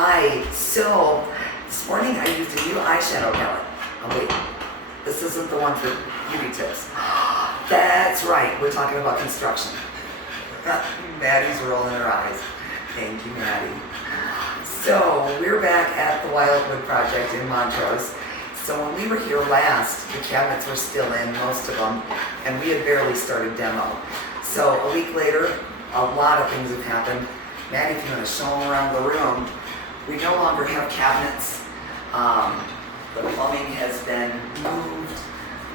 Hi, so this morning I used a new eyeshadow palette. Oh wait, this isn't the one for beauty tips. That's right, we're talking about construction. Maddie's rolling her eyes. Thank you, Maddie. So we're back at the Wildwood project in Montrose. So when we were here last, the cabinets were still in, most of them, and we had barely started demo. So a week later, a lot of things have happened. Maddie, if you want to show them around the room, we no longer have cabinets. The plumbing has been moved.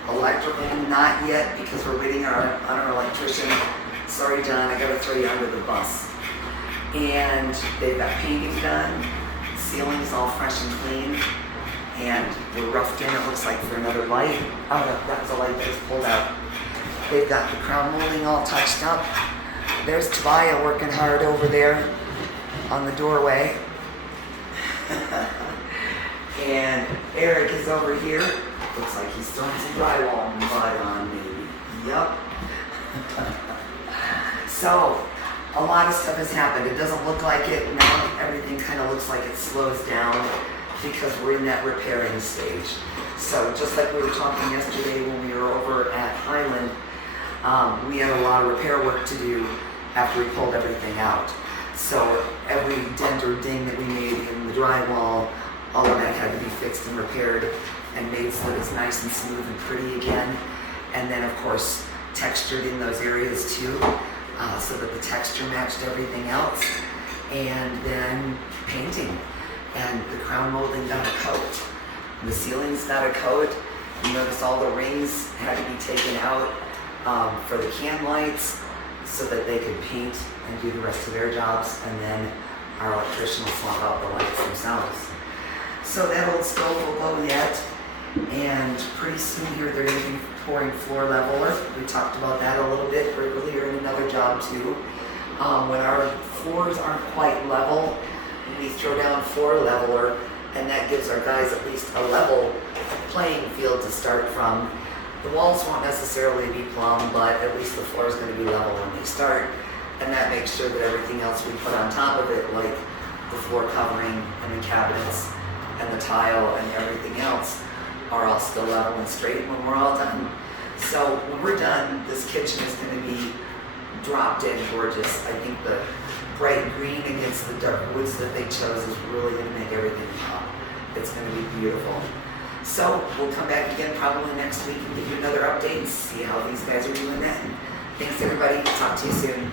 Electrical, not yet, because we're waiting on our electrician. Sorry, John, I gotta throw you under the bus. And they've got painting done. Ceiling's all fresh and clean. And we're roughed in, it looks like, for another light. Oh, no, that was a light that was pulled out. They've got the crown molding all touched up. There's Tobiah working hard over there on the doorway. And Eric is over here. Looks like he's throwing some drywall mud on, maybe. Yup. So, a lot of stuff has happened. It doesn't look like it now. Everything kind of looks like it slows down because we're in that repairing stage. So, just like we were talking yesterday when we were over at Highland, we had a lot of repair work to do after we pulled everything out. So every dent or ding that we made in the drywall, all of that had to be fixed and repaired and made so that it's nice and smooth and pretty again. And then of course textured in those areas too, so that the texture matched everything else. And then painting, and the crown molding got a coat. The ceiling's got a coat. You notice all the rings had to be taken out for the can lights, so that they could paint and do the rest of their jobs, and then our electrician will swap out the lights themselves. So that old stove will go yet, and pretty soon here they're going to be pouring floor leveler. We talked about that a little bit earlier in another job too. When our floors aren't quite level, we throw down floor leveler, and that gives our guys at least a level playing field to start from. The walls won't necessarily be plumb, but at least the floor is going to be level when they start. And that makes sure that everything else we put on top of it, like the floor covering and the cabinets and the tile and everything else, are all still level and straight when we're all done. So when we're done, this kitchen is going to be drop dead gorgeous. I think the bright green against the dark woods that they chose is really going to make everything pop. It's going to be beautiful. So we'll come back again probably next week and give you another update and see how these guys are doing then. Thanks everybody. Talk to you soon.